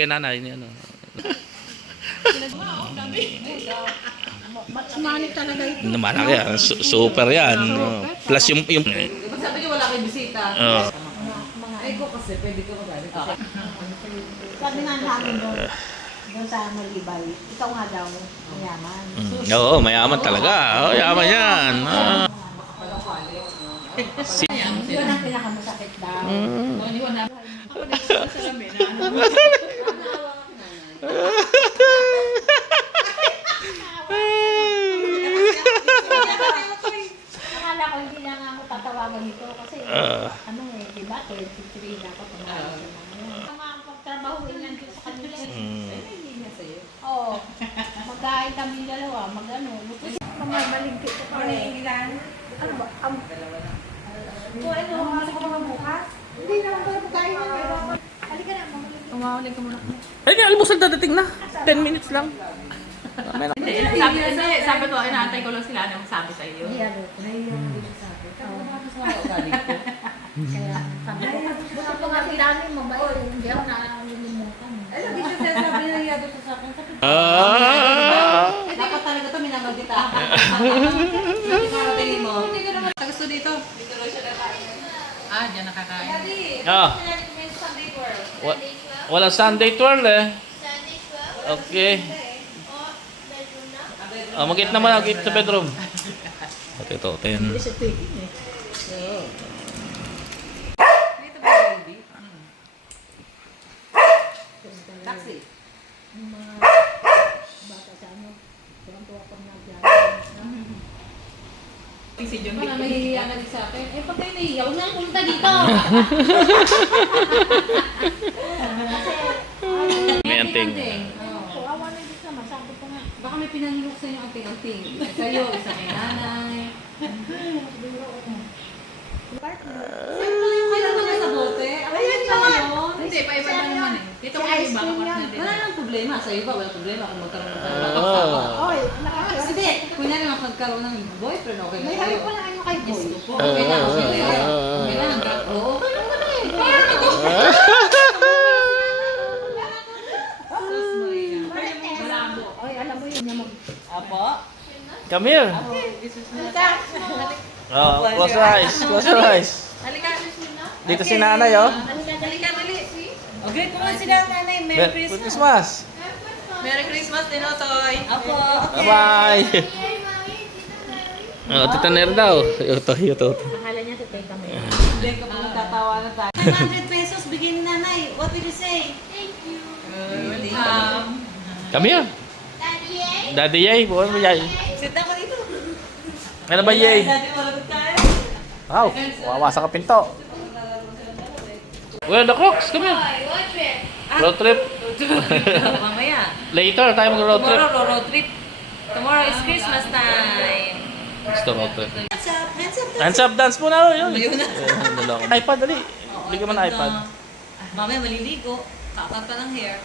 Kaya nanay niya, ano. Sumanit talaga ito. Malaki yan. Super yan. Plus yung... Sabi niyo wala kayong bisita. Ay ko kasi pwede ko magalit. Sabi nga namin doon sa Malibay, ikaw nga daw, mayaman. Oo, mayaman talaga. Oo, yaman yan. Yun ang pinakamasakit daw. Akala ko hindi na nga ako tatawagan nito kasi ano eh, di ba, 23 dapat umalis na lang. Ang mga pagtrabahuin lang dito sa kanila. Hindi niya sa'yo. Oo. Magkain kami dalawa, mag-ano. Mga malingkit ko kami. Ano ba? Kung ano, pumasok ka mga bukas? Hindi naman pala magkain na. Halika na, mamalingkit. Umawalan ka muna. Ay, almusal dadating na. 10 minutes lang. Sabi ko, inaantay ko lang sila na magsabi sa iyo. Hindi, ano. Kaya sabi ko, gusto ko nga kailangan mabait. Hindi ako nakakalimutan. Ay, hindi siya sinasabi niya nangyado siya sa akin. Dapat talaga ito, minamag kita. Nakaratingin mo. Hindi ko naman. Gusto dito. Dito lang siya nakain. Diyan nakakain. Wala Sunday twirl eh. Okay. Mag-eat naman. Mag-eat sa bedroom. Ito, 10. Dito ba baby? Taxi. Yung mga bata sa ano, tuwang-tuwa ko na dyan. Si John. Parang nahihiya ka din sa akin. Eh, pag kayo nahihiya, huwag na lang pumunta dito. May anting. Kawawa na dito naman, sabi ko nga. Baka may pinanghilok sa inyo anting-anting. Isa sa'yo, isa kay nanay. Siyempre yung kailangan na sa bote. Ayan pa yun. Hindi, pa-iba na naman eh. Dito ko yung iba, kapartner din. Wala nang problema. Sa iba, wala problema kung magkaroon ng Oy, nakakasya. Hindi, kunya naman magkaroon ng boyfriend, okay na May sa'yo. harap pa lang ano kay Boy. Gusto ko, okay lang, okay lang. Okay lang, oo, okay lang naman eh. Sus Maria. Malabo. Oy, alam mo yun niya mag... Apo? Come here. Close your eyes. Close your eyes. Halika. Dito si nanay, oh. Halika, dali. Okay, kung nga sila nanay, Merry Merry Christmas. Christmas. Merry Christmas din, Otoy. Apo. Bye-bye. Tita Ner daw. Ito. Akala niya si Tita May. Hindi ka pa magtatawa na tayo. 500 pesos, bigyan ni nanay. What will you say? Welcome. Come here. Daddy Yay. Buwan mo Yay. Sit down ka dito. Ano ba Yay? Dati malagot tayo. Wow. Wawasak ka pinto. Where are the cooks? Come here. Road trip. Mamaya. Later tayo mag-road trip. Tomorrow, road trip. Tomorrow is Christmas time. Gusto road trip. Hands up, hands up. Hands up dance muna. Yun. Yun na. iPad, dali. Bigyan mo ng iPad. Mamaya maliligo. Kakap ka ng hair.